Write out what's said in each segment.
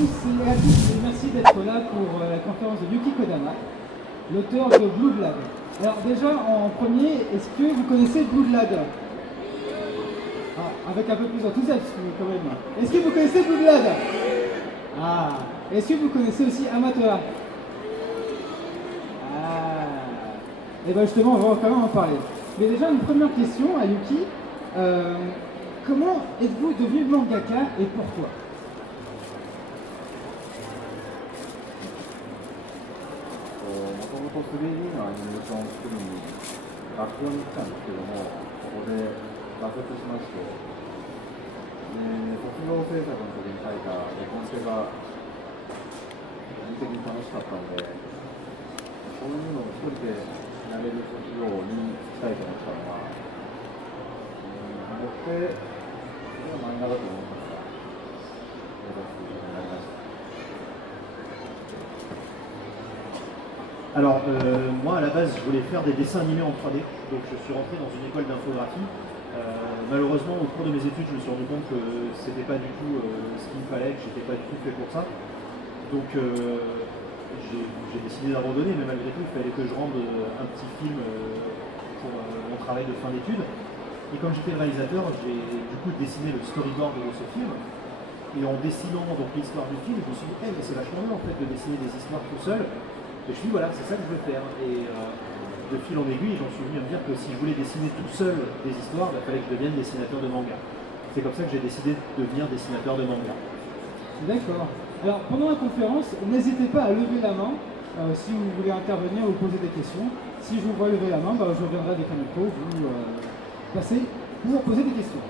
tous et à tous et merci d'être là pour la conférence de Yuki Kodama, l'auteur de Blue Blood. Alors déjà en premier, est-ce que vous connaissez Blue Blood? Avec un peu plus d'enthousiasme quand même. Est-ce que vous connaissez Blue Blood? Est-ce que vous connaissez aussi Amatora? Et bien justement, on va quand même en parler. Mais déjà, une première question à Yuki. Comment êtes-vous devenu mangaka et pourquoi? もともと 3D のアニメーションを作るに学校に来たんですけども、ここで挫折しまして、卒業制作の時に書いた絵コンテが個人的に楽しかったので、そういうのを一人でやれる職業にしたいと思ったのが、思って、それは漫画だと思いますが、目指すことになりました。 Alors, moi à la base je voulais faire des dessins animés en 3D, donc je suis rentré dans une école d'infographie. Malheureusement au cours de mes études je me suis rendu compte que c'était pas du tout ce qu'il me fallait, que j'étais pas du tout fait pour ça. Donc j'ai décidé d'abandonner, mais malgré tout il fallait que je rende un petit film pour mon travail de fin d'études. Et comme j'étais le réalisateur, j'ai du coup dessiné le storyboard de ce film. Et en dessinant donc l'histoire du film, je me suis dit, mais c'est vachement bien en fait de dessiner des histoires tout seul. Et je me suis dit, voilà, c'est ça que je veux faire. Et de fil en aiguille, j'en suis venu à me dire que si je voulais dessiner tout seul des histoires, il fallait que je devienne dessinateur de manga. C'est comme ça que j'ai décidé de devenir dessinateur de manga. D'accord. Alors, pendant la conférence, n'hésitez pas à lever la main si vous voulez intervenir ou poser des questions. Si je vous vois lever la main, je reviendrai avec un micro, vous passer pour poser des questions.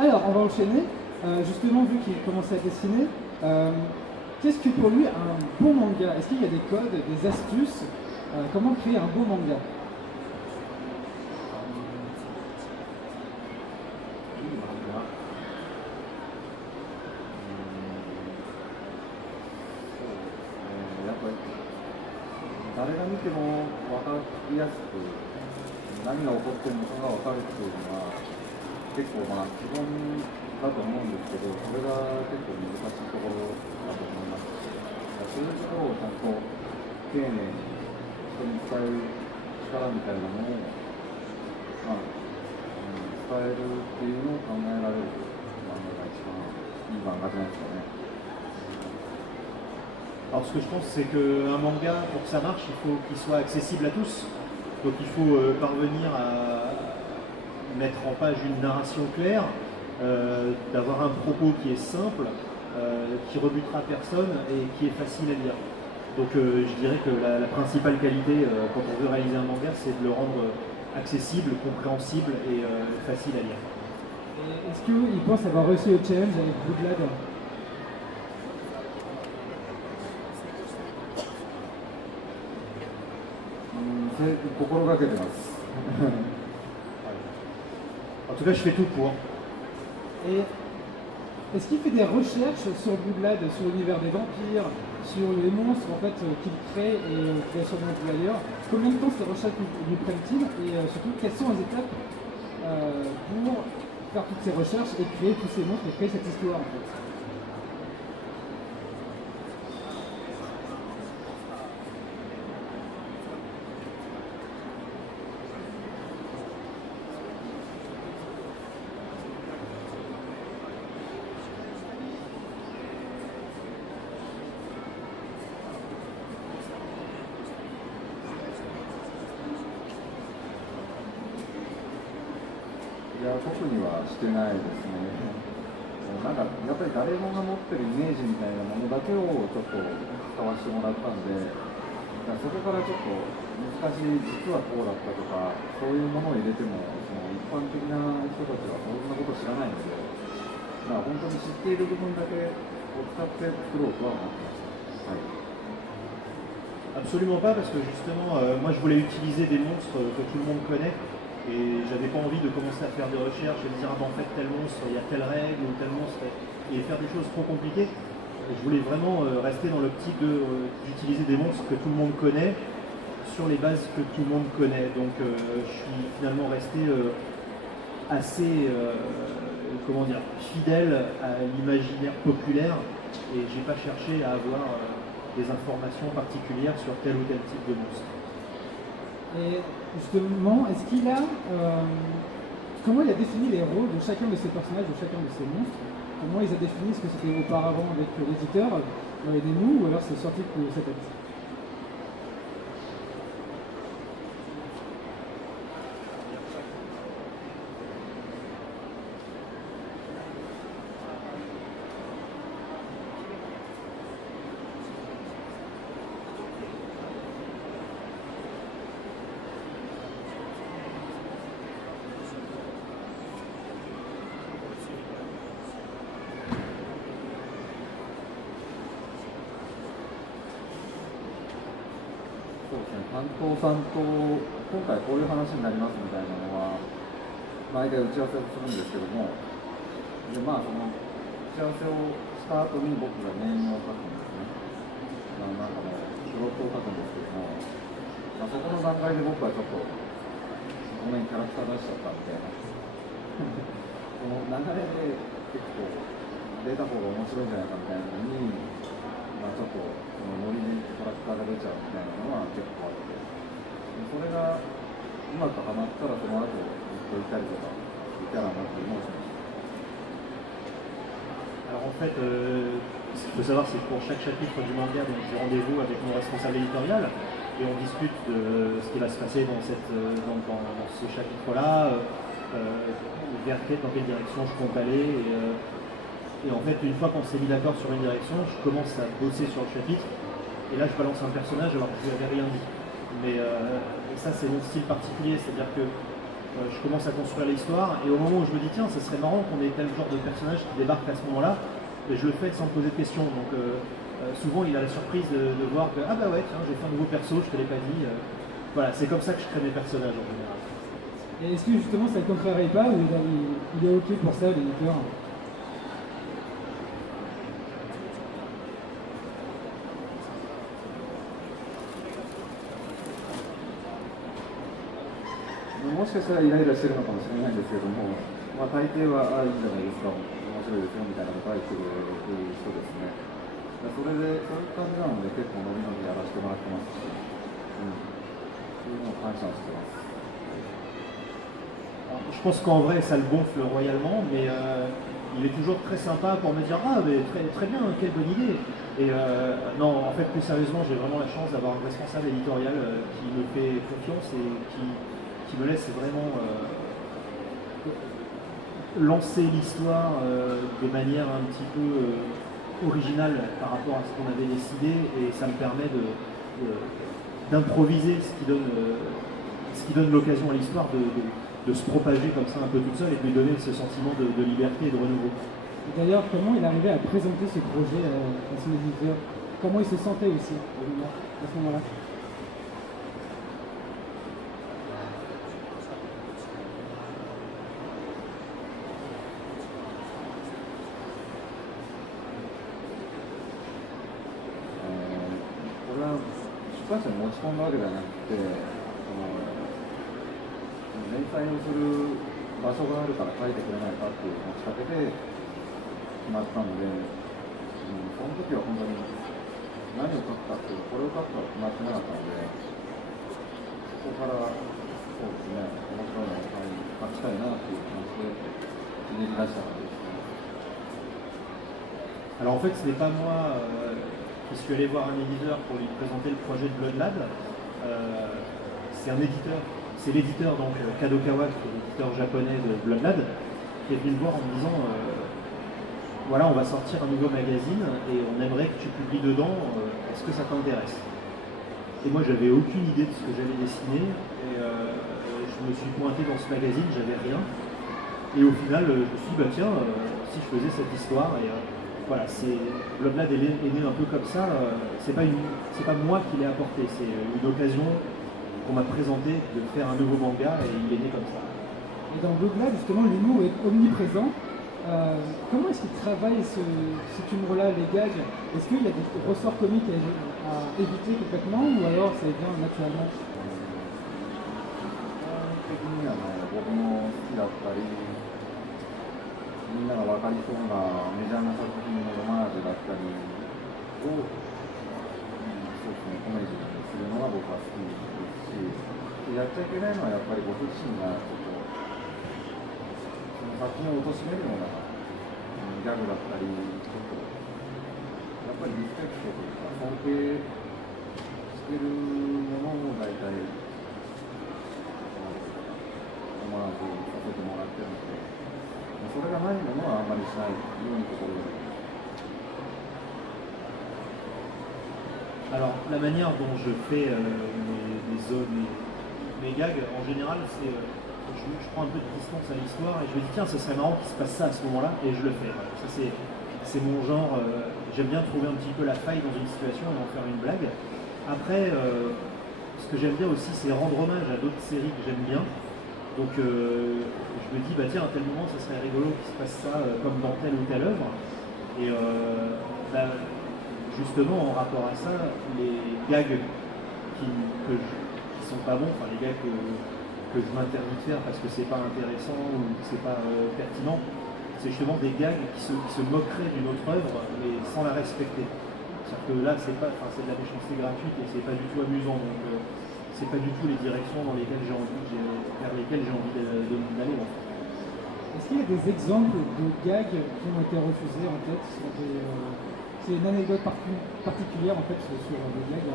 Alors, on va enchaîner. Justement, vu qu'il commençait à dessiner, qu'est-ce que pour lui un bon manga? Est-ce qu'il y a des codes, des astuces? Comment créer un bon manga? Alors ce que je pense c'est qu'un manga, pour que ça marche, il faut qu'il soit accessible à tous. Donc il faut parvenir à mettre en page une narration claire, d'avoir un propos qui est simple, qui rebutera personne et qui est facile à lire. Donc je dirais que la principale qualité quand on veut réaliser un manga, c'est de le rendre accessible, compréhensible et facile à lire. Est-ce qu'il pense avoir réussi le challenge avec Blue Blood? En tout cas, je fais tout pour. Et est-ce qu'il fait des recherches sur Blue Blood, sur l'univers des vampires, sur les monstres en fait qu'il crée et qu'il a sûrement vu ailleurs? Combien de temps ces recherches lui prennent-ils? Et surtout, quelles sont les étapes pour faire toutes ces recherches et créer tous ces monstres et créer cette histoire en fait?特にはしてないですね。なんかやっぱり誰もが持ってるイメージみたいなものだけをちょっと使わせてもらったんで、そこからちょっと難しい、実はこうだったとか、そういうものを入れても一般的な人たちはそんなこと知らないので、本当に知っている部分だけを使って作ろうとは思ってました。はい。Absolument pas, parce que justement, moi je voulais utiliser des monstres que tout le monde connaît. Et j'avais pas envie de commencer à faire des recherches et de dire en fait tel monstre, il y a telle règle ou tel monstre, et faire des choses trop compliquées. Je voulais vraiment rester dans l'optique d'utiliser des monstres que tout le monde connaît sur les bases que tout le monde connaît. Donc je suis finalement resté assez comment dire, fidèle à l'imaginaire populaire et j'ai pas cherché à avoir des informations particulières sur tel ou tel type de monstre. Et justement, est-ce qu'il a... comment il a défini les rôles de chacun de ces personnages, de chacun de ces monstres? Comment ils ont défini ce que c'était auparavant avec l'éditeur, aidez-nous, ou alors c'est sorti de cette acte? そうですね、担当さんと今回こういう話になりますみたいなのは、毎回打ち合わせをするんですけども、でその打ち合わせをした後に僕がネームを書くんですね。なんかのプロットを書くんですけども、そこの段階で僕はちょっとごめんキャラクター出しちゃったみたいなこの流れで結構出た方が面白いんじゃないかみたいなのに、ちょっとそのノリにキャラクターが出ちゃうみたいなのは結構あって、それがうまくはまったらその後ずっといたりとかいたらなっていうのをしました。Alors en fait, ce qu'il faut savoir, c'est que pour chaque chapitre du manga, j'ai rendez-vous avec mon responsable éditorial et on discute de ce qui va se passer dans ce chapitre-là, dans quelle direction je compte aller. Et en fait, une fois qu'on s'est mis d'accord sur une direction, je commence à bosser sur le chapitre et là je balance un personnage alors que je lui avais rien dit. Mais ça, c'est mon style particulier, c'est-à-dire que je commence à construire l'histoire et au moment où je me dis tiens, ce serait marrant qu'on ait tel genre de personnage qui débarque à ce moment-là, et je le fais sans me poser de questions. Donc souvent il a la surprise de voir que ah bah ouais tiens, j'ai fait un nouveau perso, je te l'ai pas dit. Voilà, c'est comme ça que je crée mes personnages en général. Et est-ce que justement ça ne le contrarie pas ou il est ok pour ça l'éditeur?もしかしたらイライラしてるのかもしれないんですけども、大抵は、いいじゃないですか、面白いですよみたいなことを言ってくれる人ですね。それで、そういう感じなので、結構伸び伸びやらせてもらってますし、そういうのを感謝してます。Je pense qu'en vrai, ça le gonfle royalement, mais il est toujours très sympa pour me dire ah, mais très bien, quelle bonne idée. Et non, en fait, plus sérieusement, j'ai vraiment la chance d'avoir un responsable éditorial qui me fait confiance et qui me laisse vraiment lancer l'histoire de manière un petit peu originale par rapport à ce qu'on avait décidé, et ça me permet d'improviser, ce qui donne l'occasion à l'histoire de se propager comme ça un peu toute seule et de lui donner ce sentiment de liberté et de renouveau. D'ailleurs, comment il arrivait à présenter ce projet à son éditeur? Comment il se sentait aussi à ce moment-là?出版社に持ち込んだわけではなくて、連載をする場所があるから書いてくれないかっていう持ちかけで決まったので、その時は本当に何を書くかっていうこれを書くかは決まってなかったので、そこからそうですね、面白いのを書きたいなっていう感じでひねり出した感じですね。Alors en fait, ce n'est pas moi qui suis allé voir un éditeur pour lui présenter le projet de Blood Lab. C'est un éditeur, c'est l'éditeur donc Kadokawa, qui est l'éditeur japonais de Blood Lab, qui est venu me voir en me disant voilà, on va sortir un nouveau magazine et on aimerait que tu publies dedans, est-ce que ça t'intéresse? Et moi j'avais aucune idée de ce que j'allais dessiner et je me suis pointé dans ce magazine, j'avais rien, et au final je me suis dit bah tiens, si je faisais cette histoire, et voilà, Blood Lab est né un peu comme ça, c'est pas moi qui l'ai apporté, c'est une occasion qu'on m'a présentée de faire un nouveau manga et il est né comme ça. Et dans Blood Lab, justement, l'humour est omniprésent. Comment est-ce qu'il travaille cet humour-là, les gags? Est-ce qu'il y a des ressorts comiques à éviter complètement ou alors ça vient naturellement? 僕の好きだったり、んなが分かりそうなメジャーな作品のオマージュだったりを、そうですね、コメディにするのが僕は好きですし、やっちゃいけないのはやっぱり僕自身がちょっとその作品を貶めるようなギャグだったり、ちょっとやっぱりリスペクトというか尊敬してるものを大体オマージュさせてもらってるので、それがないものはあんまりしないように心がけてます。Alors, la manière dont je fais mes zones, mes gags, en général, c'est je prends un peu de distance à l'histoire et je me dis tiens, ce serait marrant qu'il se passe ça à ce moment-là, et je le fais. Voilà. Ça, c'est mon genre. J'aime bien trouver un petit peu la faille dans une situation et en faire une blague. Après, ce que j'aime bien aussi, c'est rendre hommage à d'autres séries que j'aime bien. Donc, je me dis, bah tiens, à tel moment, ça serait rigolo qu'il se passe ça comme dans telle ou telle œuvre. Et justement, en rapport à ça, les gags qui sont pas bons, enfin les gags que je m'interdis de faire parce que c'est pas intéressant ou que c'est pas pertinent, c'est justement des gags qui se moqueraient d'une autre œuvre mais sans la respecter. C'est-à-dire que là, c'est de la méchanceté gratuite et c'est pas du tout amusant. Donc, c'est pas du tout les directions vers lesquelles j'ai envie d'aller. Est-ce qu'il y a des exemples de gags qui ont été refusés en tête sur des, c'est une anecdote particulière en fait sur des gags?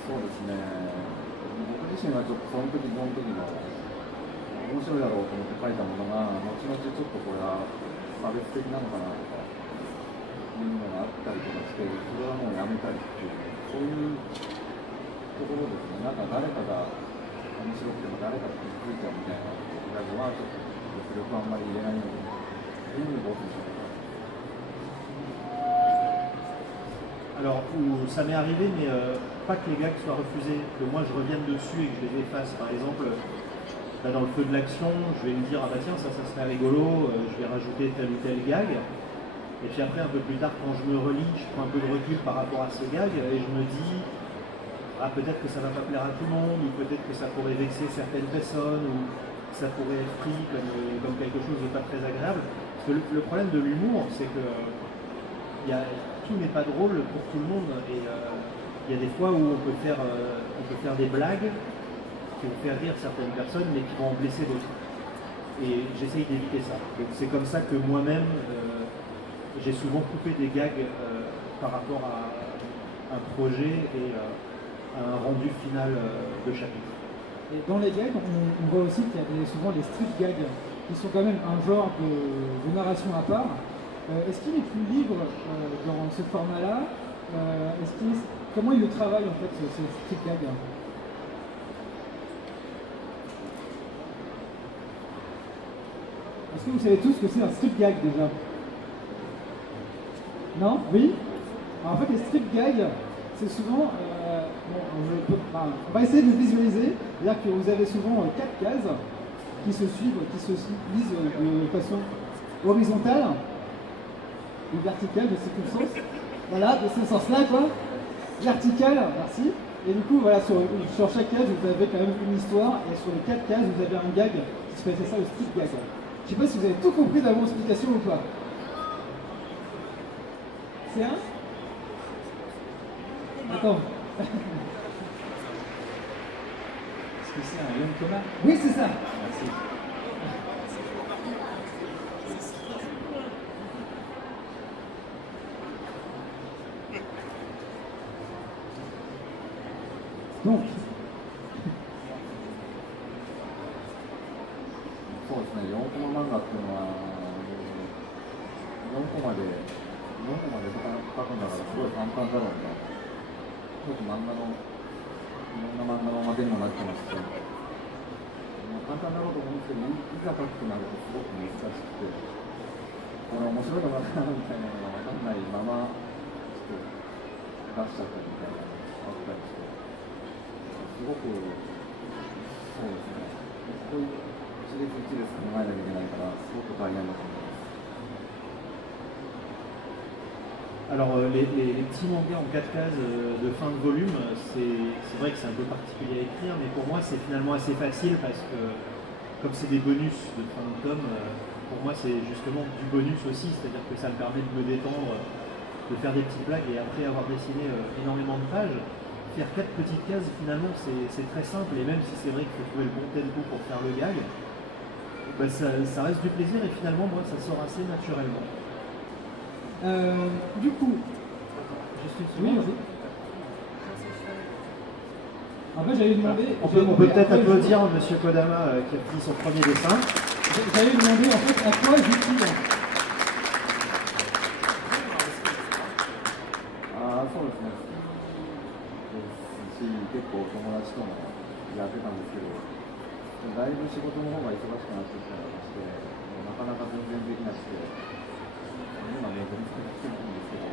そうですね、僕自身はちょっとその時の面白いだろうと思って書いたものが後々ちょっとこれは差別的なのかなとかいうのがあったりとかして、それはもうやめたりっていう、そういうところですね。なんか誰かが面白くても誰かが傷ついちゃうみたいなギャグはちょっと実力あんまり入れないようにっていうのをどうするんでしょうか。Alors, où ça m'est arrivé, mais pas que les gags soient refusés, que moi je revienne dessus et que je les efface. Par exemple, là, dans le feu de l'action, je vais me dire, ah bah tiens, ça serait rigolo, je vais rajouter tel ou tel gag. Et puis après, un peu plus tard, quand je me relis, je prends un peu de recul par rapport à ce gag et je me dis, ah peut-être que ça va pas plaire à tout le monde, ou peut-être que ça pourrait vexer certaines personnes, ou que ça pourrait être pris comme quelque chose de pas très agréable. Parce que le problème de l'humour, c'est que tout n'est pas drôle pour tout le monde, et il y a des fois où on peut faire des blagues qui vont faire rire certaines personnes, mais qui vont en blesser d'autres. Et j'essaye d'éviter ça. Donc c'est comme ça que moi-même, j'ai souvent coupé des gags par rapport à un projet et à un rendu final de chapitre. Et dans les gags, on voit aussi qu'il y a souvent des street gags qui sont quand même un genre de narration à part. Est-ce qu'il est plus libre dans ce format-là? Comment il le travaille en fait, ce street gag? Est-ce que vous savez tous ce que c'est un street gag déjà? Non? Oui? Alors, en fait, les street gags, c'est souvent... on va essayer de visualiser. C'est-à-dire que vous avez souvent 4 cases qui se suivent, qui se lisent de façon horizontale ou verticale, de circonstance. Voilà, de ce sens-là, quoi. Verticale, merci. Et du coup, voilà, sur chaque case, vous avez quand même une histoire, et sur les 4 cases, vous avez un gag qui se fait ça, le street gag. Je sais pas si vous avez tout compris dans mon explication ou pas. C'est un? Attends. Est-ce que c'est un lion commun? Oui, c'est ça. Merci. Donc, そうですね、4コマ漫画っていうのは、4コマで書くんだからすごい簡単だろうね。ちょっといろんな漫画の負けにもなってますし、簡単だろうと思うんですけど、いざ書くとなるとすごく難しくて、これ面白いのかなみたいなのが分かんないまま、ちょっと出しちゃったりみたいなのがあったりして、すごく、そうですね、こういう一列一列考えなきゃいけないから、すごく大変だと思います。Alors les petits mangas en 4 cases de fin de volume, c'est vrai que c'est un peu particulier à écrire, mais pour moi c'est finalement assez facile parce que comme c'est des bonus de fin de tome, pour moi c'est justement du bonus aussi, c'est-à-dire que ça me permet de me détendre, de faire des petites blagues et après avoir dessiné énormément de pages, faire 4 petites cases finalement c'est très simple et même si c'est vrai qu'il faut trouver le bon tempo pour faire le gag, bah, ça reste du plaisir et finalement moi ça sort assez naturellement. Du coup, Juste une oui, seconde. vas-y. En fait, j'allais demander. On peut peut-être applaudir Monsieur Kodama qui a fini son premier dessin. J'allais demander en fait à quoi joue-t-il. そうですね。ですし、結構友達ともやってたんですけど、だいぶ仕事の方が忙しくなってきたりして、なかなか全然できなくて、今ね、全然できてないんですけど、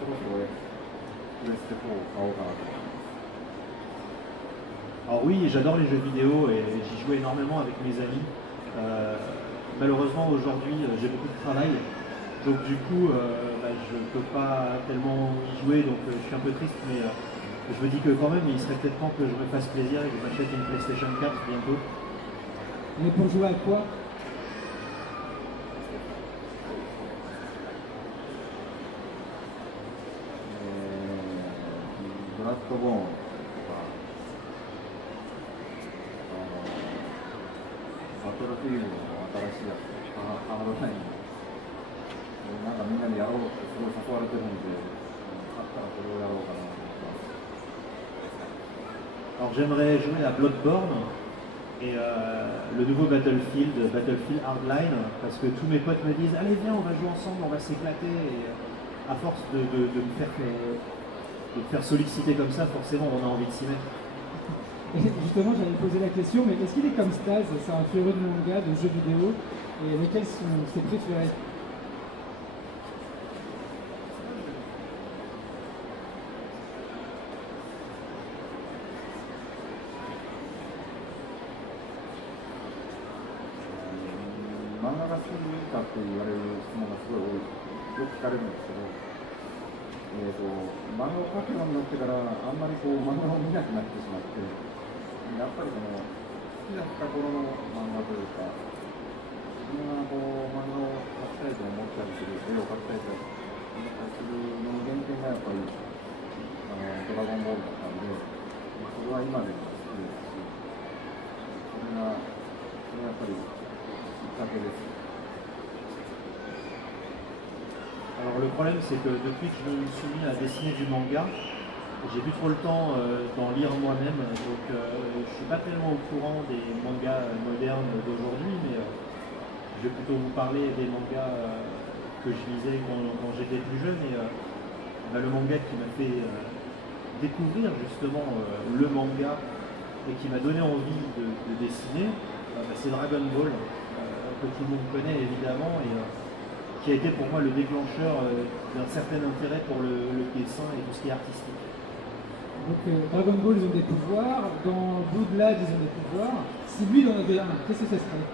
そろそろプレステ4を買おうかなと思います。 Alors oui, j'adore les jeux vidéo et j'y joue énormément avec mes amis. Malheureusement aujourd'hui j'ai beaucoup de travail, donc du coup je ne peux pas tellement y jouer, donc je suis un peu triste, mais je me dis que quand même il serait peut-être temps que je me fasse plaisir et que je m'achète une PlayStation 4 bientôt. Mais pour jouer à quoi? ブラッドボーンとか、バトルフィールドの新しいやつ、ハードライン、なんかみんなでやろうってすごい誘われてるんで、買ったらこれをやろうかなと思ってます。 Alors j'aimerais jouer à Bloodborne et le nouveau Battlefield Hardline, parce que tous mes potes me disent allez viens on va jouer ensemble, on va s'éclater, et à force de me faire solliciter comme ça, forcément on a envie de s'y mettre. Et justement, j'allais poser la question, mais est-ce qu'il est comme Staz, c'est un féru de manga, de jeux vidéo, et lesquels sont ses préférés?漫画が好きかって言われる質問がすごい多い、よく聞かれるんですけど、漫画を描くようになってからあんまりこう漫画を見なくなってしまって、やっぱり好きだった頃の漫画というか、自分がこう漫画を描きたいと思ったりする、絵を描きたいと思ったりするのの原点がやっぱりドラゴンボールだったんで、それは今でも好きですし、それはやっぱり Alors le problème c'est que depuis que je me suis mis à dessiner du manga, j'ai plus trop le temps d'en lire moi-même, donc je suis pas tellement au courant des mangas modernes d'aujourd'hui, mais je vais plutôt vous parler des mangas que je lisais quand j'étais plus jeune, et le manga qui m'a fait découvrir justement le manga et qui m'a donné envie de dessiner, c'est Dragon Ball. Que tout le monde connaît évidemment et qui a été pour moi le déclencheur d'un certain intérêt pour le dessin et tout ce qui est artistique. Donc Dragon Ball, ils ont des pouvoirs, dans Bloodlad, ils ont des pouvoirs. Si lui, il en avait un, qu'est-ce que ça serait?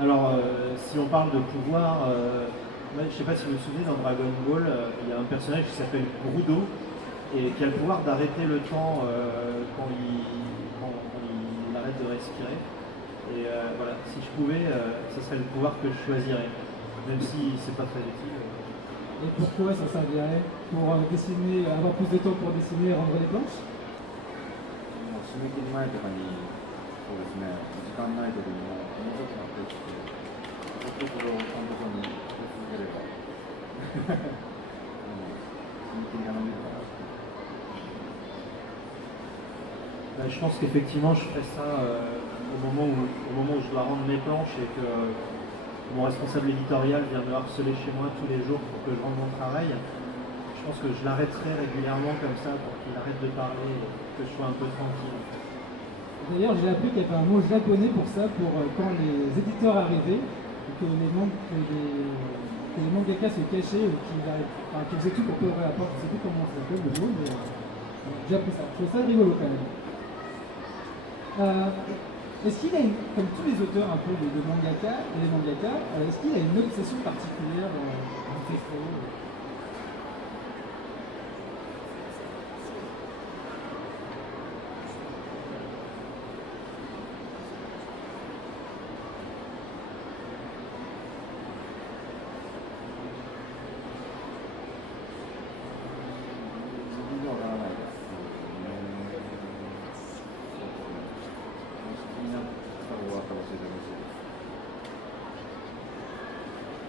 Alors, si on parle de pouvoir, je ne sais pas si vous vous souvenez, dans Dragon Ball, il y a un personnage qui s'appelle Grudo et qui a le pouvoir d'arrêter le temps quand il arrête de respirer. Et voilà, si je pouvais, ce serait le pouvoir que je choisirais, même si c'est pas très utile. Et pourquoi ça servirait? Pour dessiner, avoir plus de temps pour dessiner et rendre les planches? 締め切り前とかに、そうですね、時間ない時にもうちょっと待ってって、そこそれをちゃんとに続ければ、締め切りが伸びるかなと。Je pense qu'effectivement, je ferai ça au moment où je dois rendre mes planches et que mon responsable éditorial vient me harceler chez moi tous les jours pour que je rende mon travail. Je pense que je l'arrêterai régulièrement comme ça pour qu'il arrête de parler et que je sois un peu tranquille. D'ailleurs, j'ai appris qu'il y avait un mot japonais pour ça, pour quand les éditeurs arrivaient, et que les mangaka se cachaient ou qu'ils faisaient tout pour pas ouvrir la porte. Je sais plus comment ça s'appelle le mot, mais j'ai appris ça. Je trouve ça rigolo quand même. Est-ce qu'il a, comme tous les auteurs un peu de mangaka, est-ce qu'il a une obsession particulière en fait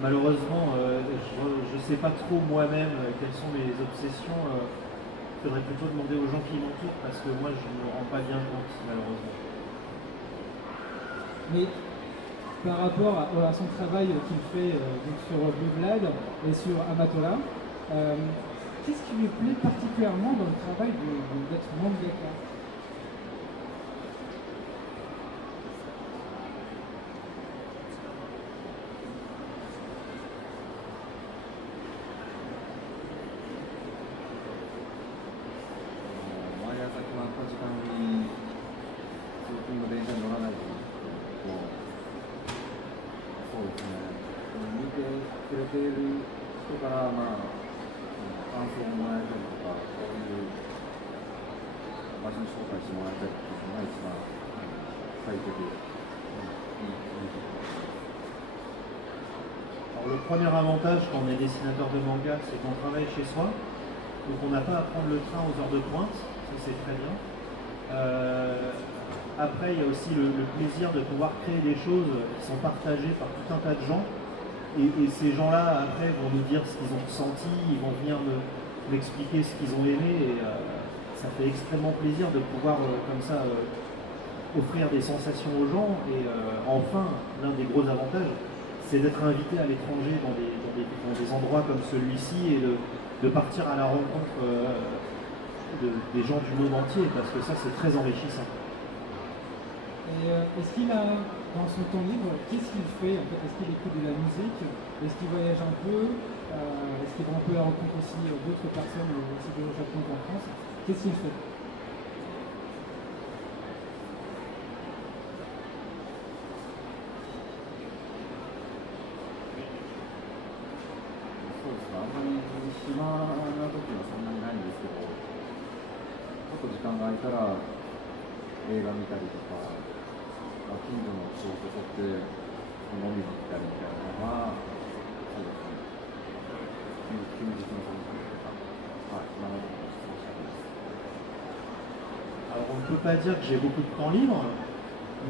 Malheureusement, je ne sais pas trop moi-même quelles sont mes obsessions. Il faudrait plutôt demander aux gens qui m'entourent parce que moi je ne me rends pas bien compte, malheureusement. Mais par rapport à son travail qu'il fait donc sur Blue Vlad et sur Amatola, qu'est-ce qui lui plaît particulièrement dans le travail d'être mangaka? Alors, le premier avantage quand on est dessinateur de manga, c'est qu'on travaille chez soi, donc on n'a pas à prendre le train aux heures de pointe, ça c'est très bien. Après, il y a aussi le plaisir de pouvoir créer des choses qui sont partagées par tout un tas de gens. Et ces gens-là, après, vont nous dire ce qu'ils ont ressenti, ils vont venir m'expliquer ce qu'ils ont aimé. Et ça fait extrêmement plaisir de pouvoir, comme ça, offrir des sensations aux gens. Et enfin, l'un des gros avantages, c'est d'être invité à l'étranger dans des endroits comme celui-ci et de partir à la rencontre des gens du monde entier, parce que ça, c'est très enrichissant. Et est-ce qu'il a, dans son temps libre, qu'est-ce qu'il fait en fait? Est-ce qu'il écoute de la musique? Est-ce qu'il voyage un peu? Est-ce qu'il va un peu à la rencontre aussi d'autres personnes, aussi au Japon qu'en France? Qu'est-ce qu'il fait? Alors on ne peut pas dire que j'ai beaucoup de temps libre,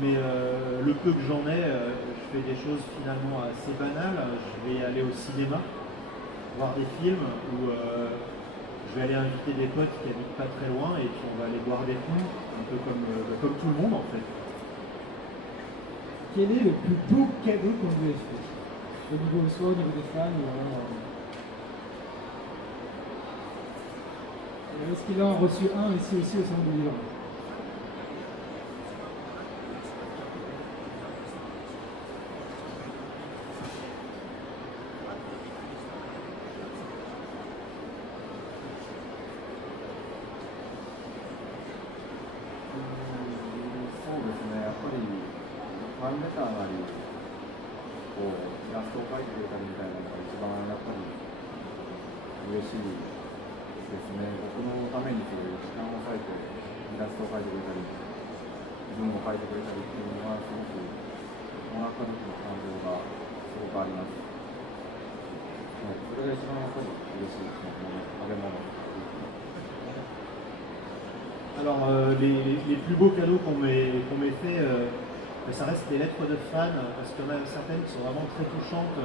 mais le peu que j'en ai, je fais des choses finalement assez banales. Je vais aller au cinéma, voir des films, ou je vais aller inviter des potes qui habitent pas très loin, et puis on va aller boire des coups, un peu comme tout le monde en fait. Quel est le plus beau cadeau qu'on lui ait fait? Au niveau soit au niveau des fans ou alors, est-ce qu'il en a reçu un ici aussi au salon du livre? Alors les plus beaux cadeaux qu'on m'ait fait, ça reste les lettres de fans, parce qu'il y en a certaines qui sont vraiment très touchantes.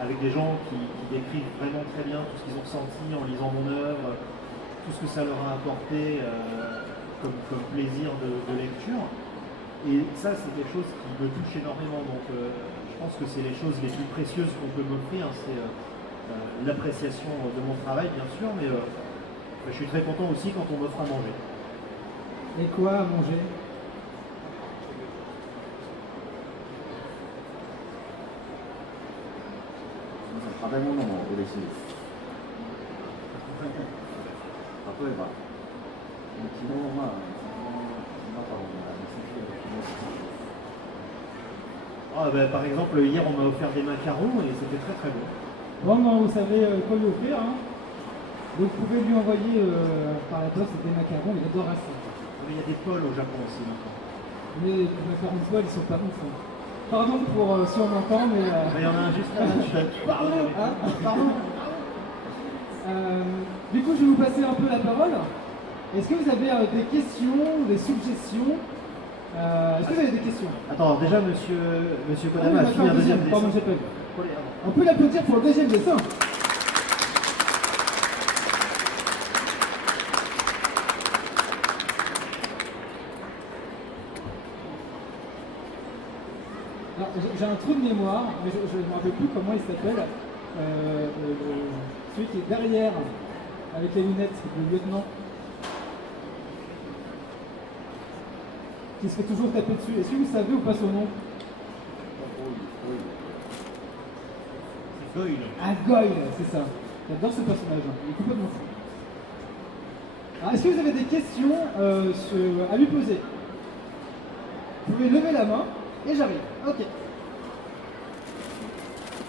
avec des gens qui décrivent vraiment très bien tout ce qu'ils ont ressenti en lisant mon œuvre, tout ce que ça leur a apporté comme plaisir de lecture. Et ça, c'est quelque chose qui me touche énormément. Donc je pense que c'est les choses les plus précieuses qu'on peut m'offrir. C'est l'appréciation de mon travail, bien sûr, mais je suis très content aussi quand on m'offre à manger. Et quoi à manger? 食べ物も嬉しいです。例えば、昨日マカロンがAh, bah, par exemple, hier, on m'a offert des macarons et c'était très très bon. Bon, ben, vous savez quoi lui offrir, hein. Donc vous pouvez lui envoyer par la poste des macarons, il adore ça. Mais il y a des pôles au Japon aussi maintenant. Mais les macarons de poêle, ils sont pas ouf. Hein. Pardon pour si on m'entend, mais... Il y en a un juste là. Pardon, hein, pardon. Du coup, je vais vous passer un peu la parole. Est-ce que vous avez des questions, des suggestions? Est-ce que vous avez des questions? Attends, déjà, monsieur Kodama a fini un deuxième dessin. Pardon, j'ai pas vu. On peut l'applaudir pour le deuxième dessin. Alors, j'ai un trou de mémoire, mais je ne me rappelle plus comment il s'appelle. Celui qui est derrière, avec les lunettes, le lieutenant. Qui se fait toujours taper dessus. Est-ce que vous savez ou pas son nom? C'est Goyle. Ah, Goyle, c'est ça. J'adore ce personnage, il est complètement fou. Alors, est-ce que vous avez des questions à lui poser? Vous pouvez lever la main et j'arrive. Ok.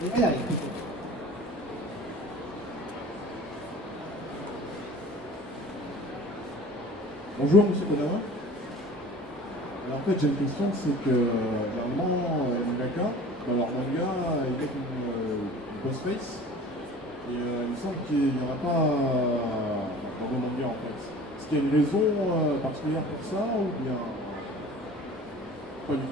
Et elle arrive. Bonjour Monsieur Kodama. Alors en fait j'ai une question, c'est que normalement les mangaka, dans leur manga, ils mettent une postface et il me semble qu'il n'y en a pas dans vos mangas en fait. Est-ce qu'il y a une raison particulière pour ça ou bien pas du tout?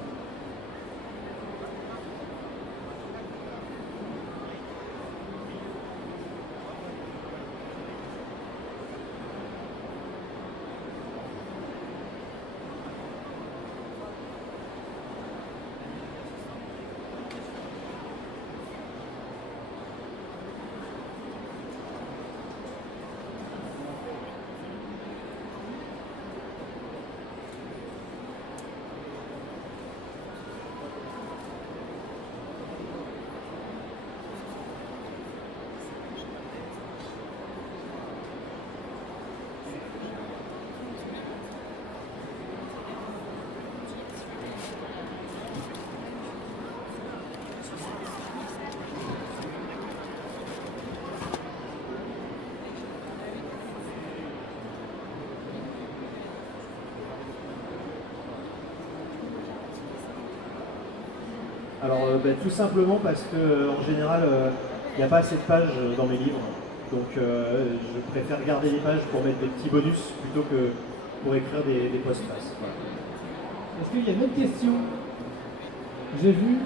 Alors tout simplement parce que en général il n'y a pas assez de pages dans mes livres, donc je préfère garder les pages pour mettre des petits bonus plutôt que pour écrire des postfaces. Voilà. Est-ce qu'il y a une autre question? J'ai vu.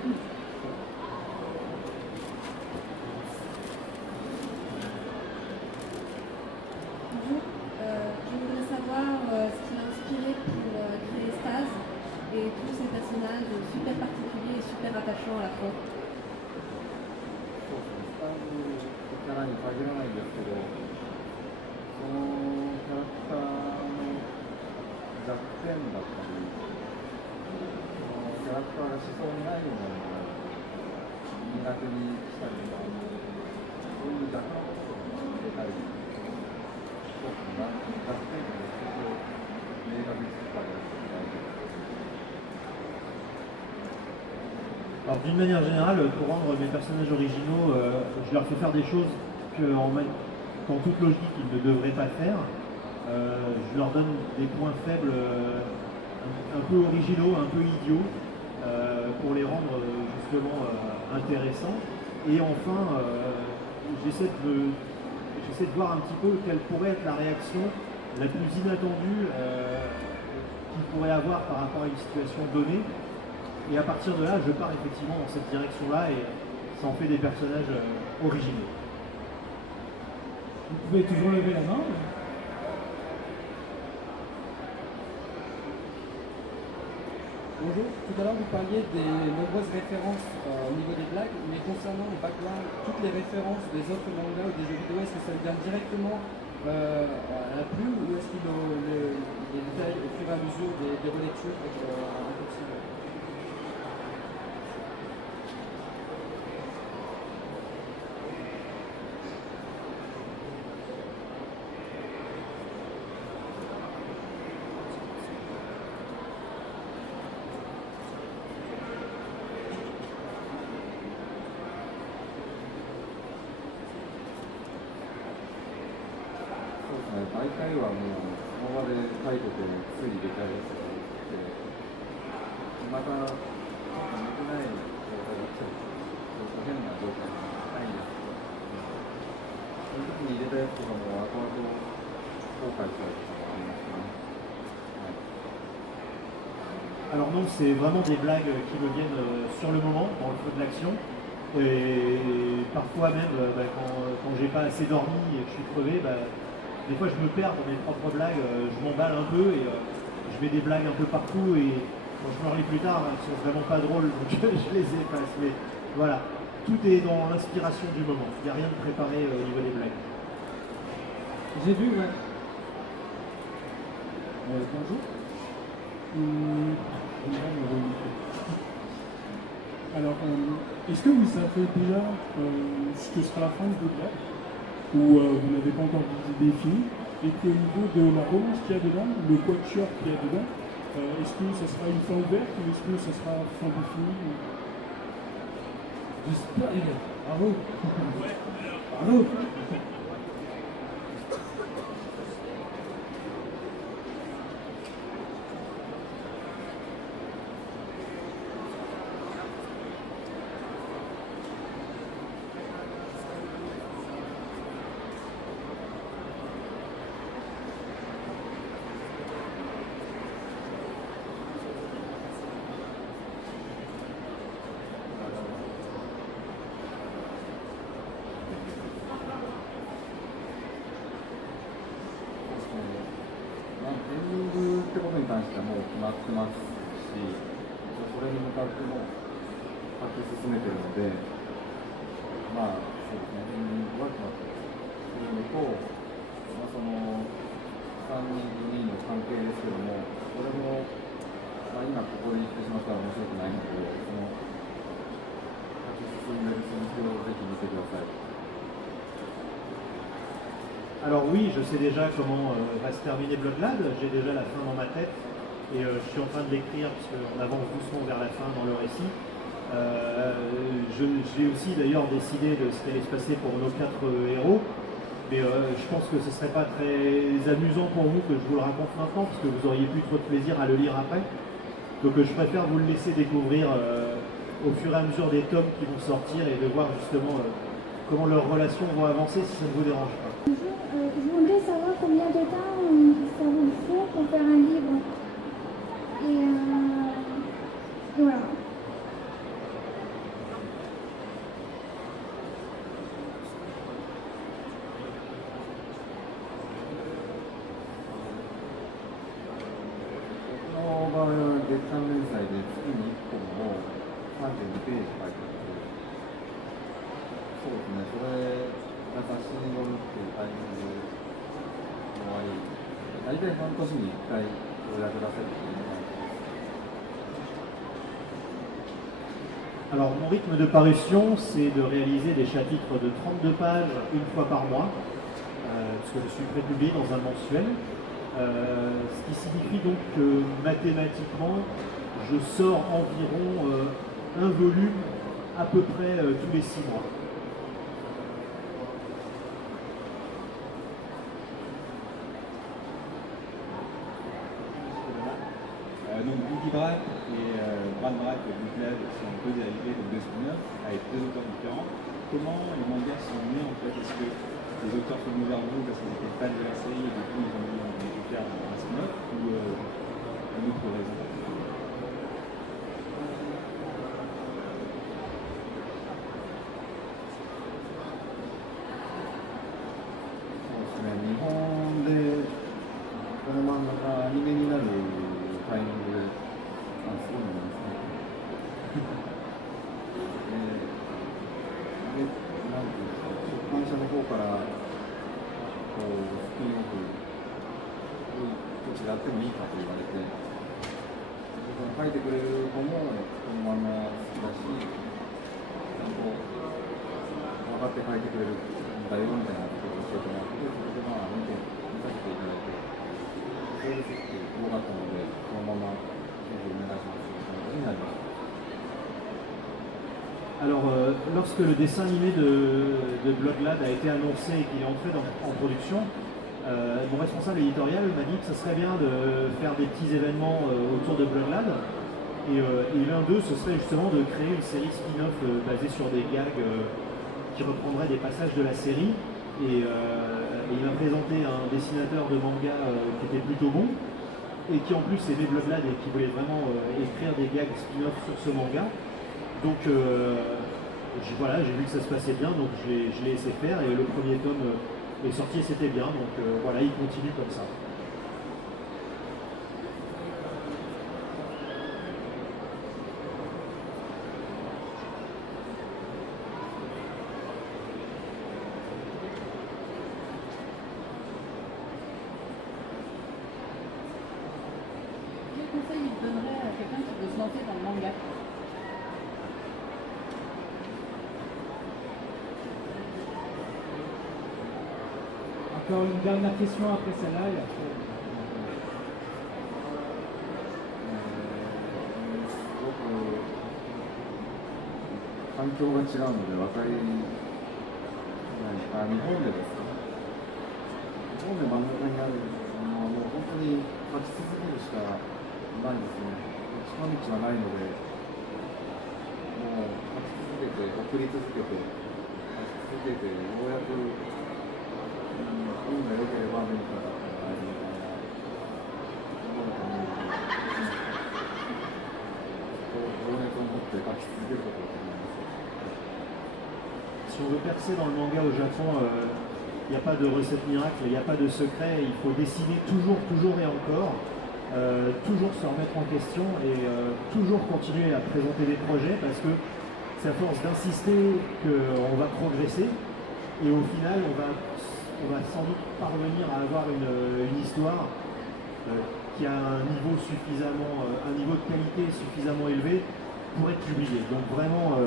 Bonjour, je voudrais savoir ce qui l'a inspiré pour créer Stase et tous ces personnages super particuliers et super attachants à la fois. スターキャラに限らないんですけど、そのキャラクターの弱点だったり、そのキャラクターが思想にないようなものを苦手にしたりとか、そういう弱なことを入れたり、そうですね、弱点の一つを明確に作ったりだとか。Alors d'une manière générale, pour rendre mes personnages originaux, je leur fais faire des choses qu'en toute logique ils ne devraient pas faire. Je leur donne des points faibles un peu originaux, un peu idiots, pour les rendre justement intéressants. Et enfin, j'essaie de voir un petit peu quelle pourrait être la réaction la plus inattendue qu'ils pourraient avoir par rapport à une situation donnée. Et à partir de là, je pars effectivement dans cette direction-là et ça en fait des personnages originaux. Vous pouvez toujours lever la main. Bonjour, tout à l'heure vous parliez des nombreuses références au niveau des blagues, mais concernant le background, toutes les références des autres mangas ou des jeux vidéo, est-ce que ça vient directement à la plume ou est-ce qu'il les détaille au fur et à mesure des relectures avec un petit...大体はもうその場で書いてて推理できたりして、また寝てない状態だったり、ちょっと変な状態がないんですけど、その時に入れたやつとかも後々後悔したりとかもありますね。Alors non, c'est vraiment des blagues qui me viennent sur le moment, dans le feu de l'action. Et parfois même, quand j'ai pas assez dormi et que je suis crevé, des fois je me perds dans mes propres blagues, je m'emballe un peu et je mets des blagues un peu partout et quand je me relis plus tard, elles sont vraiment pas drôles, donc je les efface. Mais voilà, tout est dans l'inspiration du moment, il n'y a rien de préparé au niveau des blagues. J'ai vu, ouais. Bonjour. Alors, est-ce que vous savez déjà ce que sera la fin de votre blague ou vous n'avez pas encore défini et qu'au niveau de la romance qu'il y a dedans, le quatuor qu'il y a dedans, est-ce que ça sera une fin ouverte ou est-ce que ça sera fin définie J'espère, bravo. Bravo.ってことに関してはもう決まってますし、それに向かっても書き進めているので、まあそうですね、エンディングは決まっているのと、その3人4人の関係ですけども、これも、今ここで言ってしまったら面白くないので、その書き進んでいる続きをぜひ見てください。Alors oui, je sais déjà comment va se terminer Bloodlad, j'ai déjà la fin dans ma tête et je suis en train de l'écrire parce qu'on avance doucement vers la fin dans le récit. J'ai aussi d'ailleurs décidé de ce qui allait se passer pour nos 4 héros, mais je pense que ce ne serait pas très amusant pour vous que je vous le raconte maintenant parce que vous auriez plus trop de plaisir à le lire après. Donc je préfère vous le laisser découvrir au fur et à mesure des tomes qui vont sortir et de voir justement comment leurs relations vont avancer si ça ne vous dérange pas. Je voudrais savoir combien de temps ça vous faut pour faire un livre. Et voilà.月刊連載で月に1本を32ページ書いてあって、そうですね、それが雑誌に載るっていうタイミングの大体半年に1回予約出せるっていうのが。Alors mon rythme de parution, c'est de réaliser des chapitres de 32 pages une fois par mois, parce que je suis prépublié dans un mensuel. Ce qui signifie donc que mathématiquement, je sors environ un volume à peu près tous les 6 mois. Donc Boogie Brack et Brad Brack et Bloodlad sont deux dérivés, donc deux spin-offs avec deux auteurs différents. Comment les mangas sont nés en fait? Est-ce que les auteurs sont venus vers vous parce qu'ils étaient fans de la série et du coup ils ont dit on veut faire un spin-off ou une autre raison? 違ってもいいかと言われて、その書いてくれる子もこのまま好きだし、ちゃんと分かって書いてくれるんだよみたいなことを教えてもらって、それで見させていただいて、それですごく良かったので、そのままぜひお願いしますという感じになりました。Alors, lorsque le dessin animé de Bloodlad a été annoncé et qu'il est entré en production, mon responsable éditorial m'a dit que ce serait bien de faire des petits événements autour de Bloodlad. Et l'un d'eux, ce serait justement de créer une série spin-off basée sur des gags qui reprendraient des passages de la série. Et il m'a présenté un dessinateur de manga qui était plutôt bon, et qui en plus aimait Bloodlad et qui voulait vraiment écrire des gags spin-off sur ce manga. Donc voilà, j'ai vu que ça se passait bien, donc je l'ai laissé faire et le premier tome est sorti et c'était bien, donc voilà, il continue comme ça. Quel conseil il donnerait à quelqu'un qui veut se lancer dans le manga? Encore une dernière question après celle-là. すごく環境が違うので分かりないか、日本でですか、日本で真ん中にあるのはもう本当に書き続けるしかないですね。近道はないので、もう書き続けて、送り続けて、書き続けて、ようやく運が良ければアメリカだったらみたいな思うために、情熱を持って書き続けることだと思います。Si on veut percer dans le manga au Japon, il n'y a pas de recette miracle, il n'y a pas de secret, il faut dessiner toujours et encore, toujours se remettre en question et toujours continuer à présenter des projets parce que c'est à force d'insister qu'on va progresser et au final on va sans doute parvenir à avoir une histoire qui a un niveau de qualité suffisamment élevé pour être publié. Donc vraiment,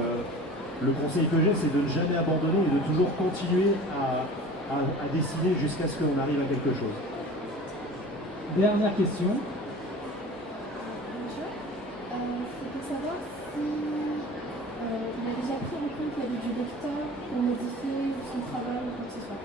le conseil que j'ai, c'est de ne jamais abandonner et de toujours continuer à dessiner jusqu'à ce qu'on arrive à quelque chose. Dernière question. Bonjour. C'est pour savoir si il a déjà pris en compte l'avis du lecteur pour modifier son travail ou quoi que ce soit.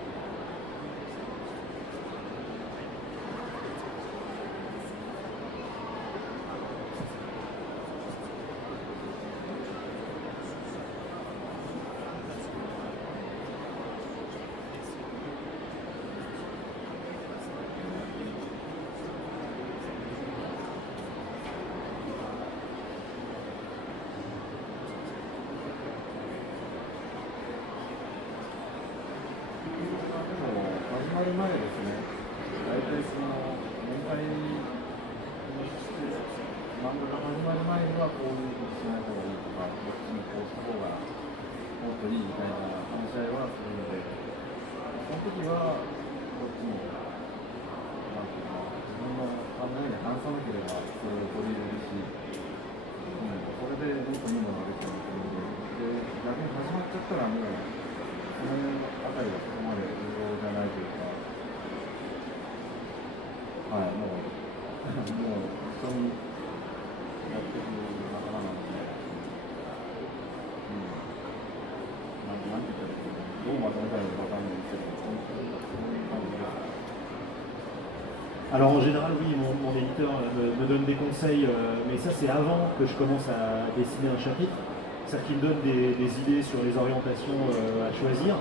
Alors en général, oui, mon éditeur me donne des conseils, mais ça c'est avant que je commence à dessiner un chapitre. C'est-à-dire qu'il me donne des idées sur les orientations à choisir.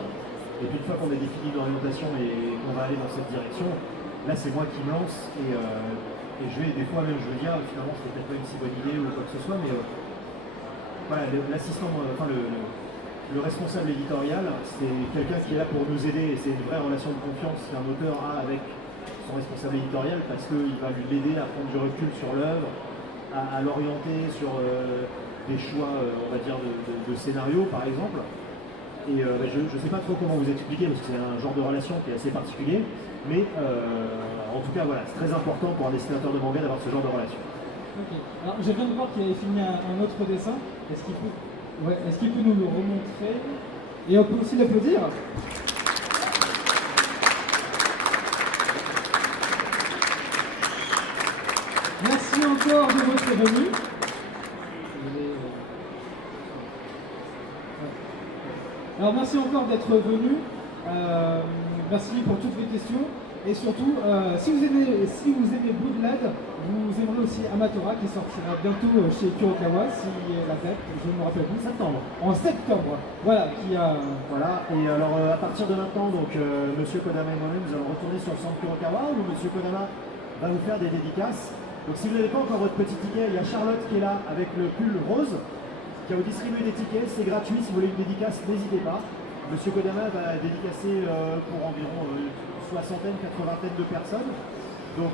Et puis une fois qu'on a défini une orientation et qu'on va aller dans cette direction, là c'est moi qui me lance et je vais, des fois même je veux dire, finalement c'était peut-être pas une si bonne idée ou quoi que ce soit, mais voilà, l'assistant, enfin le responsable éditorial, c'est quelqu'un qui est là pour nous aider et c'est une vraie relation de confiance qu'un auteur a avec son responsable éditorial parce qu'il va l'aider à prendre du recul sur l'œuvre, à l'orienter sur des choix, on va dire, de scénario par exemple. Et je ne sais pas trop comment vous expliquer parce que c'est un genre de relation qui est assez particulier, mais en En tout cas, voilà, c'est très important pour un dessinateur de manga d'avoir ce genre de relation. Ok. Alors, je viens de voir qu'il avait filmé un autre dessin. Est-ce qu'il peut, ouais, est-ce qu'il peut nous le remontrer? Et on peut aussi l'applaudir. Merci encore de votre venue. Alors merci encore d'être venu. Merci pour toutes vos questions. Et surtout, si vous aimez Bloodlad, vous aimerez aussi Amatora qui sortira bientôt chez Kurokawa, si la date, je ne me rappelle plus. Septembre. En septembre. Voilà, qui a. Voilà, et alors à partir de maintenant, donc Monsieur Kodama et moi-même, nous allons retourner sur le centre Kurokawa où Monsieur Kodama va vous faire des dédicaces. Donc si vous n'avez pas encore votre petit ticket, il y a Charlotte qui est là avec le pull rose, qui va vous distribuer des tickets, c'est gratuit, si vous voulez une dédicace, n'hésitez pas. Monsieur Kodama va dédicacer pour environ soixantaine, 80 de personnes. Donc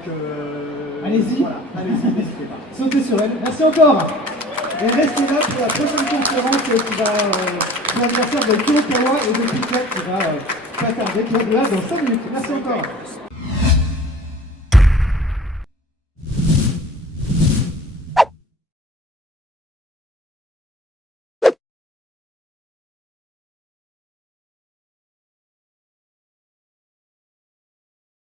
allez-y, voilà, allez-y, n'hésitez pas. Sautez sur elle. Merci encore. Et restez là pour la prochaine conférence qui va sur l'anniversaire de Kurokawa et de Picard qui va pas tarder, qui va là dans 5 minutes. Merci encore.